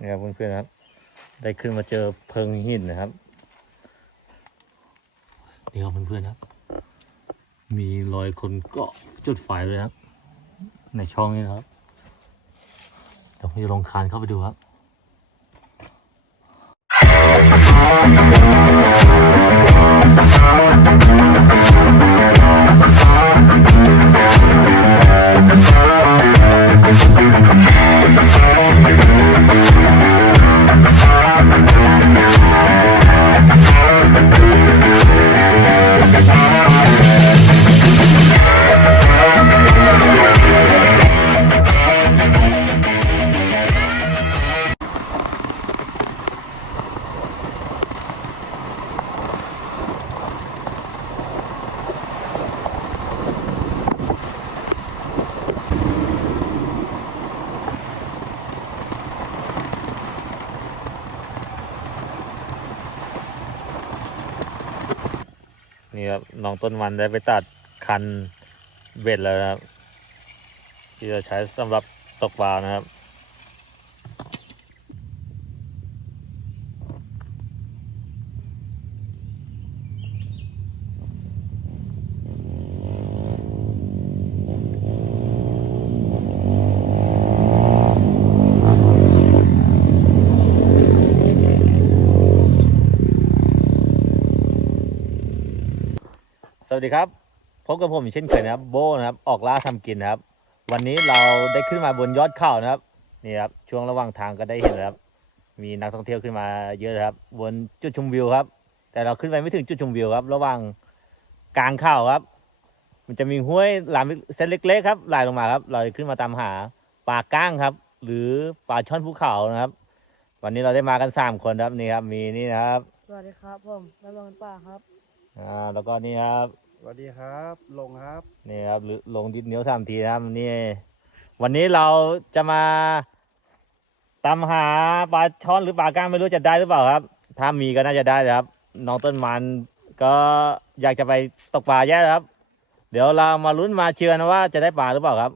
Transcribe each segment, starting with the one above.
นี่ครับเพื่อนๆครับ ได้ขึ้นมาเจอเพิงหินนะครับนี่ครับเพื่อนๆครับ มีรอยคนเกาะจุดไฟเลยครับ ในช่องนี้นะครับเดี๋ยวผมจะลองคานเข้าไปดูครับ มันได้ไปตัดคันเบ็ดแล้วนะครับ ที่จะใช้สำหรับตกปลานะครับ วัสดีครับ พบกับผมอีกเช่นเคยนะครับ โบนะครับ ออกล่าทำกินนะครับ วันนี้เราได้ขึ้นมาบนยอดเขานะครับ นี่ครับ ช่วงระหว่างทางก็ได้เห็นแล้วครับ มีนักท่องเที่ยวขึ้นมาเยอะเลยครับ บนจุดชมวิวครับ แต่เราขึ้นไปไม่ถึงจุดชมวิวครับ ระหว่างกลางเขาครับ มันจะมีห้วยหลามเส้นเล็กๆครับไหลลงมาครับ เราจะขึ้นมาตามหาปลาก้างครับ หรือปลาช่อนภูเขานะครับ วันนี้เราได้มากันสามคนครับ นี่ครับ มีนี่นะครับ สวัสดีครับผมระวังป่าครับ อ่าแล้วก็นี่ครับ สวัสดีครับ ลงครับ นี่ครับหรือลงดินเหนียวสามทีนะครับนี่วันนี้เราจะมาตามหาปลาช่อนหรือปลาก้างไม่รู้จะได้หรือเปล่าครับ ถ้ามีก็น่าจะได้นะครับ น้องต้นมันก็อยากจะไปตกปลาแย่ครับ เดี๋ยวเรามาลุ้นมาเชื่อนะว่าจะได้ปลาหรือเปล่าครับ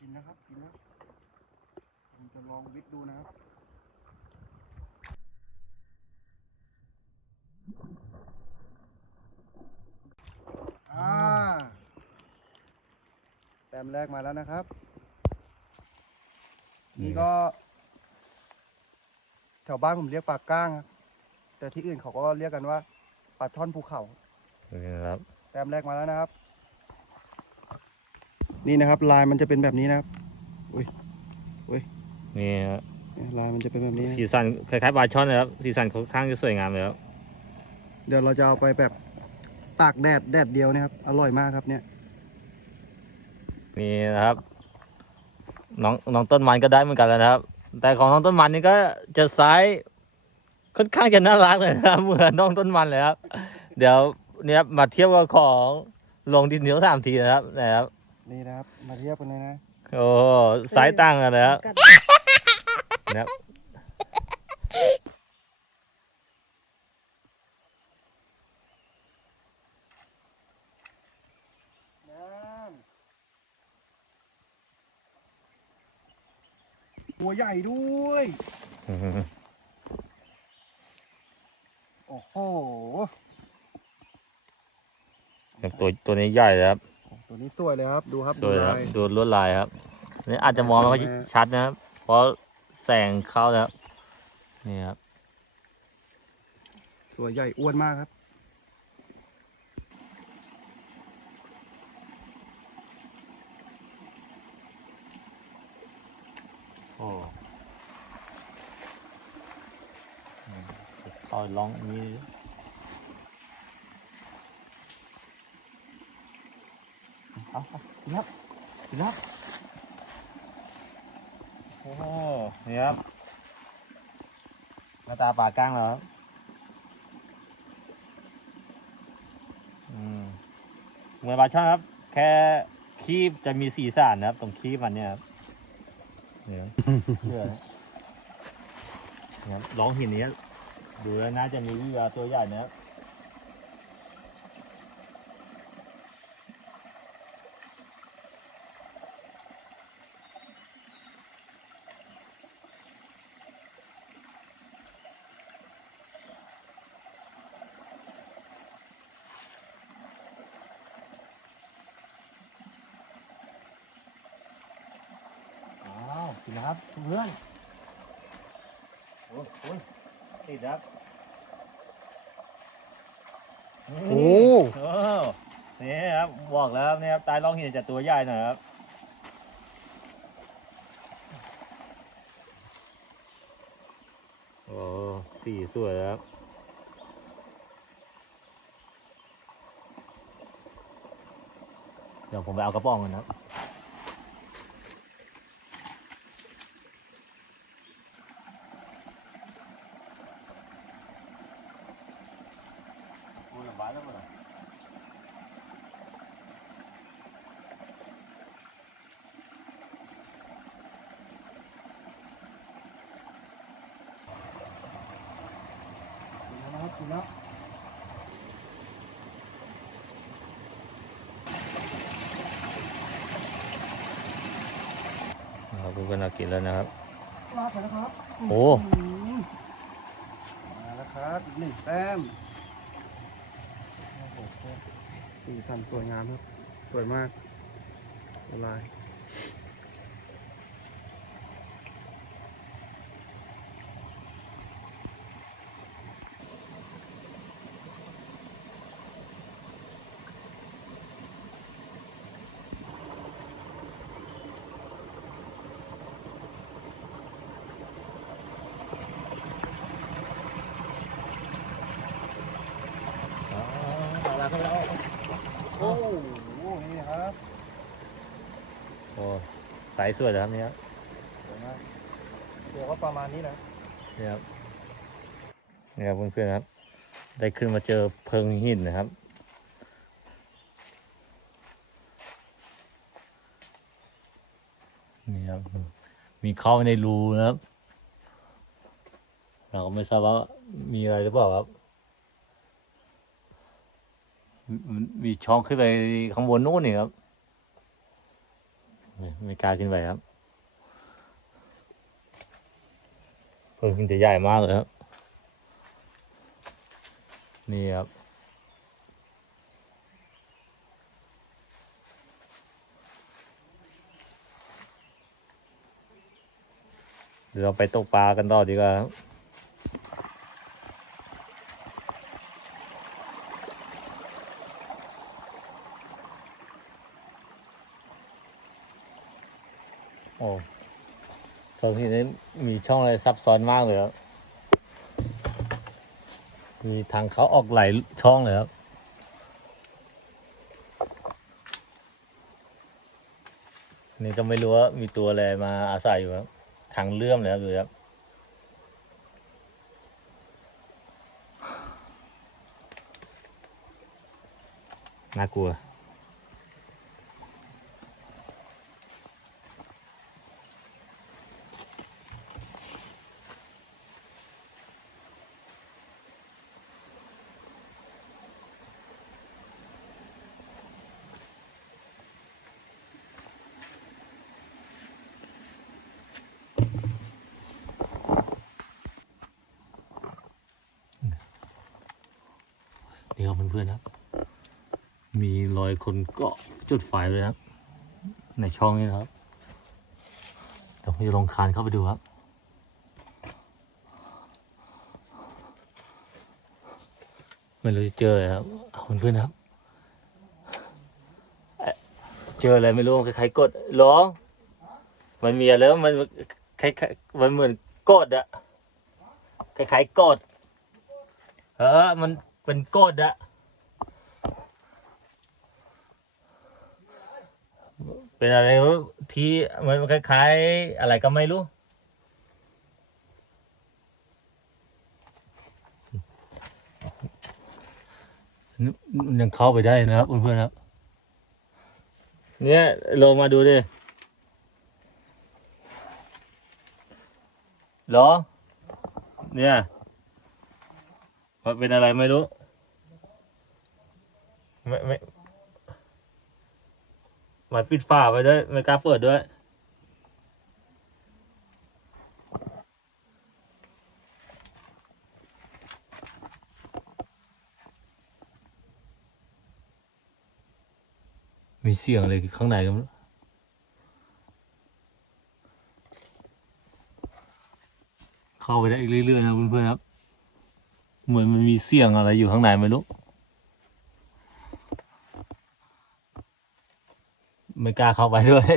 กินนะครับ กินนะผมจะล องวิทย์ดูนะครับอ่าแต้มแรกมาแล้วนะครับ นี่ก็ แถวบ้านผมเรียกปลาก้างครับแต่ที่อื่นเขาก็เรียกกันว่าปลาช่อนภูเขานี่นะครับ แต้มแรกมาแล้วนะครับ นี่นะครับ ลายมันจะเป็นแบบนี้นะครับ นี่ครับเนี่ยลายมันจะเป็นแบบนี้นะสีสันคล้ายๆปลาช่อนนะครับสีสันค่อนข้างจะสวยงามเลยครับเดี๋ยวเราจะเอาไปแบบตากแดดแดดเดียวนะครับ อร่อยมากครับเนี่ยนี่นะครับ น้องน้องต้นมันก็ได้เหมือนกันแล้วนะครับ แต่ของน้องต้นมันนี่ก็จะไซส์ค่อนข้างจะน่ารักเลยนะครับเหมือนน้องต้นมันเลยครับ เดี๋ยวเนี่ยครับมาเทียบกับของลงดินเหนียวสามทีนะครับนะครับ นี่นะครับ มาเทียบกันเลยนะ โอ้โหไซส์ต่างกันนะครับกัดนะครับหัวใหญ่ด้วย โอ้โห ตัวตัวนี้ใหญ่เลยครับ ตัวนี้สวยเลยครับ ดูครับสวยเลยครับลายดูลวดลายครับนี่อาจจะมองไม่ค่อยอ่าชัดนะครับ เพราะแสงเข้าแล้วนี่ครับสวยใหญ่อ้วนมากครับโอ้ต่อยร้องมี เอาเอากินแล้วกินแล้วโอ้โหนี่ครับหน้าตาปลาก้างแล้วครับอืมเหมือนปลาช่อนครับ แค่คีบจะมีสีสันนะครับ ตรงคีบมันเนี่ยครับเนี่ยเชื่อนะครับร้องหินนี้ดูแล้วน่าจะมีวิวาตัวใหญ่นะครับ กินนะครับเพื่อนโอ้ยโอ้ยติดครับโอ้โอ้นี่ครับบอกแล้วครับนี่ครับตายร่องหินจะตัวใหญ่หน่อยครับโอ้สีสวยครับเดี๋ยวผมไปเอากระป๋องกันนะครับ โอ้ยบ้าแล้วมั้ง กินแล้วนะครับกินแล้ว ครับคุณ ก็น่ากินแล้วนะครับลาไปแล้วครับโอ้มมาแล้วครับอีกหนึ่งแต้มโอ้โหสีสันสวยงามครับ สวยมากละลาย เอาละครับแล้ว โอ้โหนี่ครับ โอ้ สายสวยเลยครับเนี่ยครับสวยมากเดี๋ยวก็ประมาณนี้นะเนี่ยครับเนี่ยครับเพื่อนๆครับ ได้ขึ้นมาเจอเพิงหินนะครับ นี่ครับ มีเข้าในรูนะครับ เราก็ไม่ทราบว่ามีอะไรหรือเปล่าครับมมันมีช่องขึ้นไปข้างบนนู้นนี่ครับ ไม่กล้าขึ้นไปครับเพิ่งจะใหญ่มากเลยครับ นี่ครับเดี๋ยวเราไปตกปลากันต่อดีกว่าครับโอ้ ตรงที่นี้มีช่องอะไรซับซ้อนมากเลยครับ มีทางเขาออกไหลช่องเลยครับ นี่ก็ไม่รู้ว่ามีตัวอะไรมาอาศัยอยู่ครับ ทางเลื่อมเลยครับดูครับน่ากลัว นี่ครับเพื่อนๆครับ มีรอยคนเกาะจุดไฟเลยครับ ในช่องนี้นะครับเดี๋ยวผมจะลงคานเข้าไปดูครับไม่รู้จะเจออะไรครับเพื่อนๆครับ เจออะไรไม่รู้คล้ายๆกดร้องมันมีอะไรแล้วมันคล้ายๆมันเหมือนกดอะคล้ายๆกดเออมัน เป็นก้อนอะเป็นอะไรที่มือนคล้ายๆ อะไรก็ไม่รู้ ยังเข้าไปได้นะครับเพื่อนๆครับเนี่ยลงมาดูดิหรอ เนี่ยเป็นอะไรไม่รู้ ไม่ไม่มันปิดฝาไปด้วยไม่กล้าเปิดด้วย มีเสียงอะไรข้างในกันเข้าไปได้อีกเรื่อยๆนะเพื่อนๆครับ เหมือนมันมีเสียงอะไรอยู่ข้างในไม่รู้ ไม่กล้าเข้าไปด้วย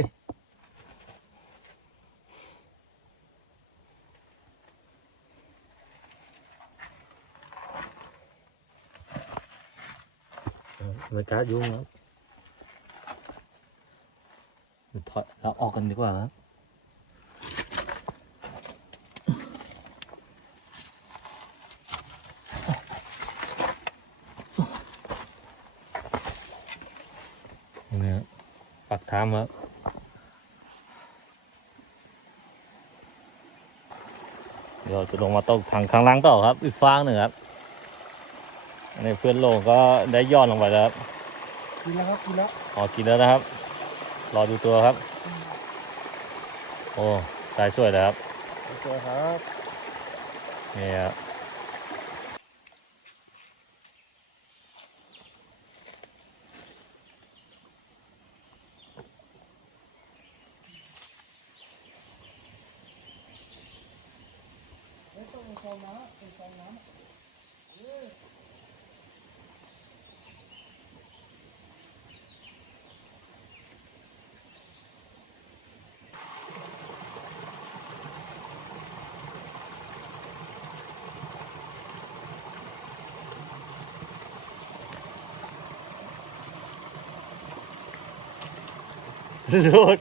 ไม่กล้ายุ่งครับเดี๋ยวถอยเราออกกันดีกว่าครับนี่ครับ ปักทามครับเดี๋ยวจะลงมาตกทางข้างล่างต่อครับ อีกฟางหนึ่งครับอันนี้เพื่อนโลงก็ได้ย่อนลงไปแล้วครับกินแล้วครับกินแล้วออกกินแล้วนะครับ รอดูตัวครับ โอ้สายสวยเลยครับโอเคครับนี่ครับ รูด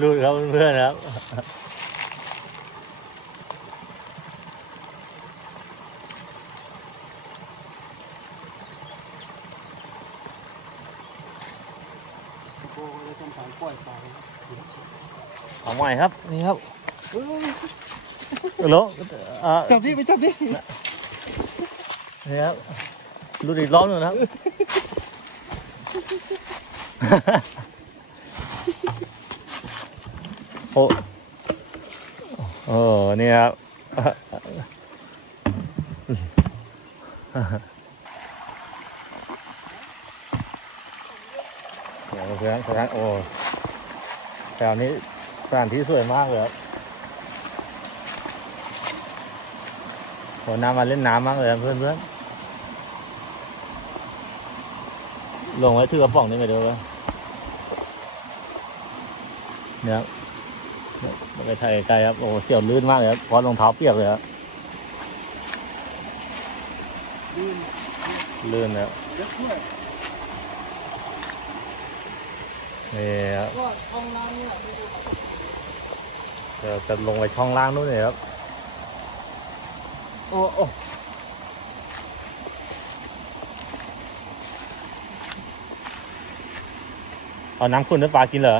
รูดครับเพื่อนๆครับ โอ้เลยทำการปล่อยปลาเอาใหม่ครับ นี่ครับโลอ่าจับดิไปจับดิ นี่ครับรูดอีกรอบหนึงนะครับ โอ้โอ้นี่ครับเดี๋ยวเพื่อนสถานโอ้แถวนี้สถานที่สวยมากเลยครับโอ้น้ำมาเล่นน้ำมากเลยเพื่อนเพื่อน ลงไว้ถือกระป๋องนี่ไปดูวะเนี่ยครับเนี่ยไปถ่ายไกลครับ โอ้เสียวลื่นมากเลยครับพราะรองเท้าเปียกเลยครับลื่นแล้วนี่ครับจะลงไปช่องล่างนู่นเลยครับ โอ้โเอาน้ำขุ่นด้วยปลากินเหรอ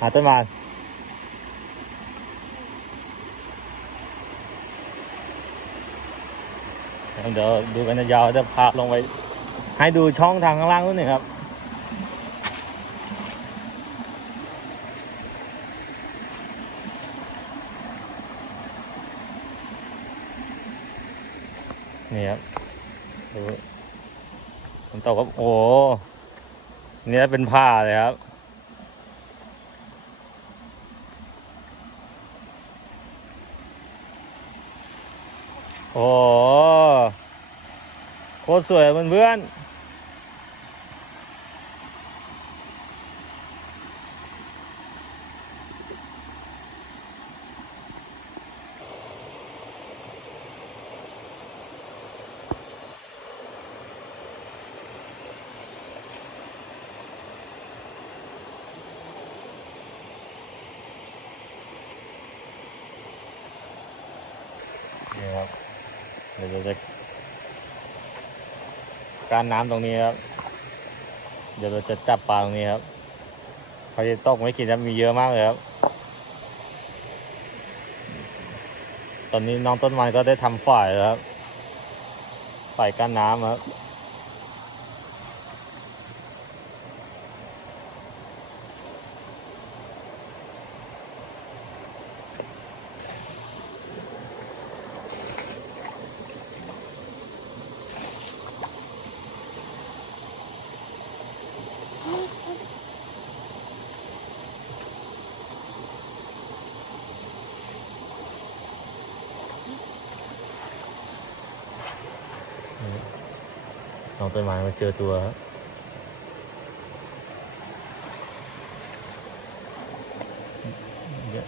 หาต้นไมาเดี๋ยวดูกันยาวจะพาลงไป ให้ดูช่องทางข้างล่างนู่นหนึ่งครับนี่ครับดูฝนตกครับโอ้ เนี่ยเป็นผ้าเลยครับ โอ้โหโคตรสวยอนเพื่อนๆ การน้ำตรงนี้ครับ เดี๋ยวเราจะจับปลาตรงนี้ครับเขาจะตกไม่กินครับมีเยอะมากเลยครับ ตอนนี้น้องต้นไม้ก็ได้ทำฝ่ายแล้วครับฝ่ายกั้นน้ำครับ น้องต้นไม้มาเจอตัวครับเดี๋ยว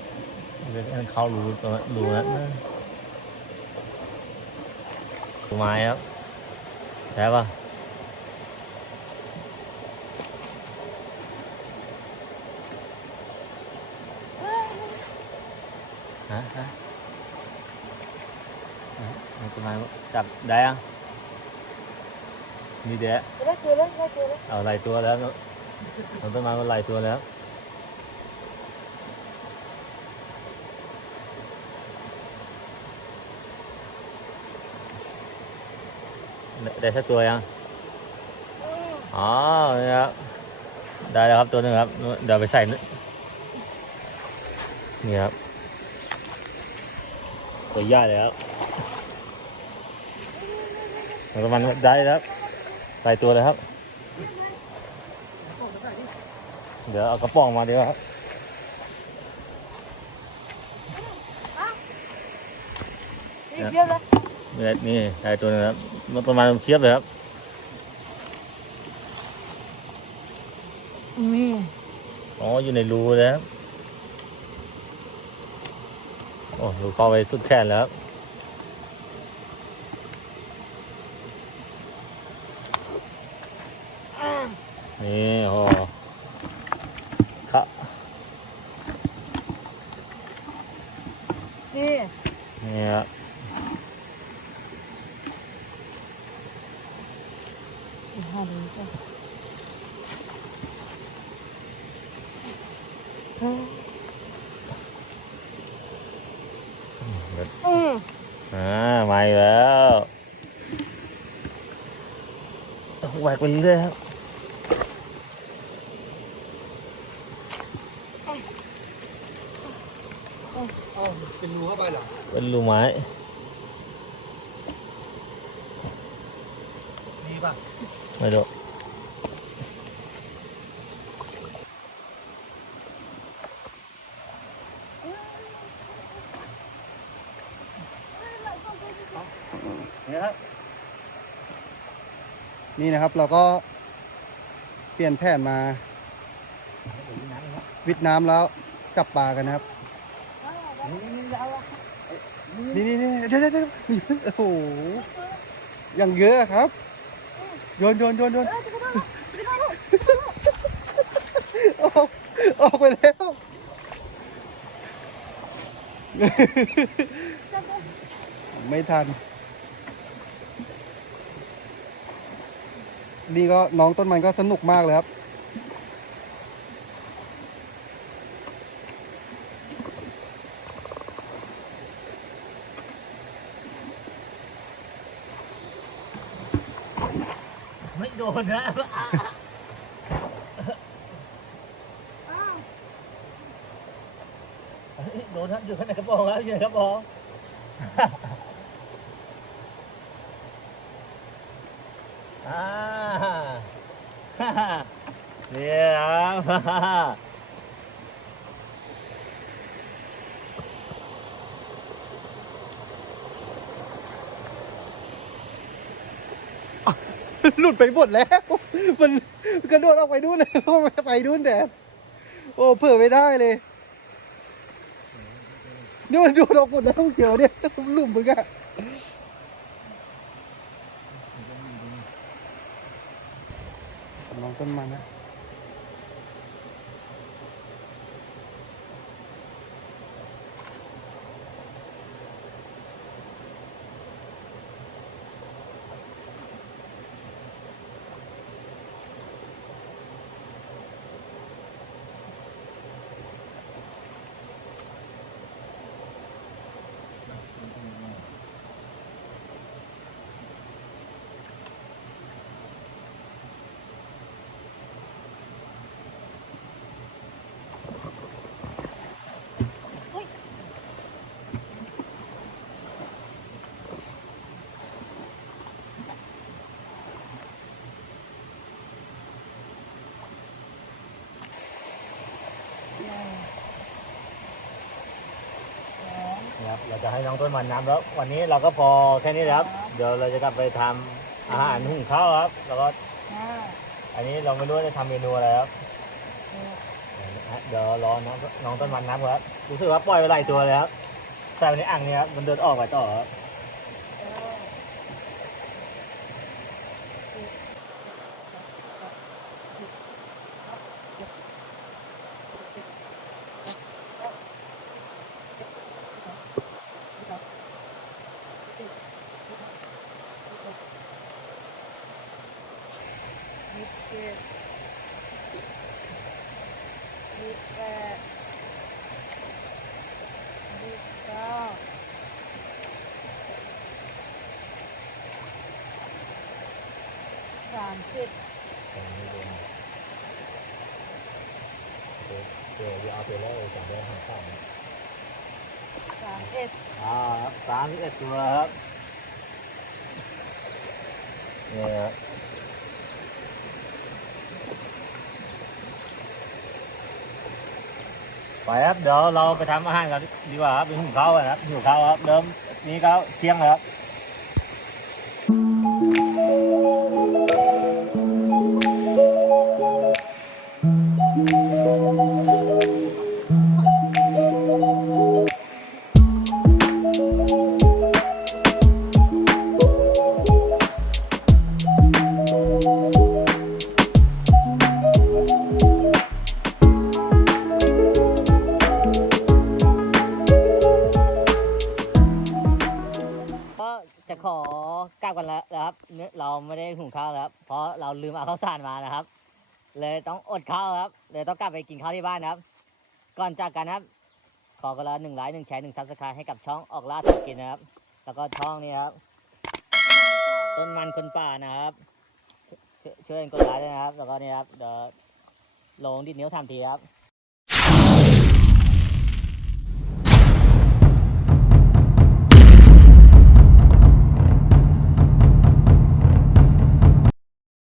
เดี๋ยวให้เขารู้ตัวรู้นะตัวไม้ครับใช่ปะฮะฮะฮะน้องต้นไม้จับได้ยัง นี่เดี๋ยวได้เจอแล้วได้เจอแล้วเอาหลายตัวแล้วเนอะน้องต้นไม้ก็หลายตัวแล้วได้ได้สักตัวยัง อ๋อนี่ครับ ได้แล้วครับตัวหนึ่งครับนู่นเดี๋ยวไปใส่นนี่ครับ ตัวใหญ่เลยครับน้องต้นไม้ได้แล้ว ครับหลายตัวเลยครับ เดี๋ยวเอากระป๋องมาเดี๋ยวครับนี่เยอะเลยนี่นี่ได้ตัวหนึงครับมันประมาณเทียบเลยครับนี่อ๋ออยู่ในรูเลยครับโอ้รูเข้าไปสุดแขนแล้วครับ นี่โอ้ครับนี่นี่ครับอีกห้าเลยจ้ะอืมอ่ามาอีกแล้วแหวกไปเรื่อยครับ เอ้าเป็นรูเข้าไปเหรอเป็นรูไม้ ดีป่ะ ไม่รู้นี่ครับนี่นะครับเราก็เปลี่ยนแผนมา วิดน้ำแล้วจับปลากันนะครับ นี่นี่นี่ เดี๋ยวเดี๋ยวเดี๋ยวโอ้โหอย่างเยอะครับโยนโยนโยนโยนออกออกไปแล้วไม่ทัน นี่ก็น้องต้นมันก็สนุกมากเลยครับ ไม่โดนนะโดนครับอยู่ข้างในกระป๋องแล้วอยู่ในกระป๋องอ่าเนี่ยครับ หลุดไปหมดแล้ว มันกระโดดออกไปนู่นเลยไปนู่นแต่โอ้เผื่อไม่ได้เลยนี่มันโดดออกหมดแล้วเกี่ยวเนี่ยหลุมมึงอะ เราจะให้น้องต้นมันน้ำแล้ว วันนี้เราก็พอแค่นี้นะครับ เดี๋ยวเราจะกลับไปทำอาหารหุงข้าวครับ แล้วก็อันนี้เราไม่รู้ว่าจะทำเมนูอะไรครับเดี๋ยวรอน้องน้องต้นมันน้ำครับรู้สึกว่าปล่อยไปหลายตัวเลยครับใส่ในอ่างนี้ครับมันเดินออกไปต่อครับ เออ ยี่สิบเจ็ดยี่สิบแปดยี่สิบเก้าสามสิบ เดี๋ยวจะเอาไปแล้วจะได้หาข้าวสามเอ็ดอ่าครับสามสิบเอ็ดตัวครับนี่ครับไปครับเดี๋ยวเราไปทำอาหารกันดีกว่าครับไปหุงข้าวกันครับหิวข้าวครับเริ่มนี้ก็เที่ยงแล้วครับ ข้าวสารมานะครับ เลยต้องอดข้าวครับเลยต้องกลับไปกินข้าวที่บ้านนะครับ ก่อนจากกันนะครับ ขอกระหนึ่งไลค์หนึ่งแชร์หนึ่งซับสไครต์ให้กับช่องออกล่าสัตว์กินนะครับ แล้วก็ช่องนี้ครับ ต้นมันคนป่านะครับชช่วยกันกดไลค์ด้วยนะครับ แล้วก็นี่ครับเดี๋ยวลงดิดนิ้วทำทีครับ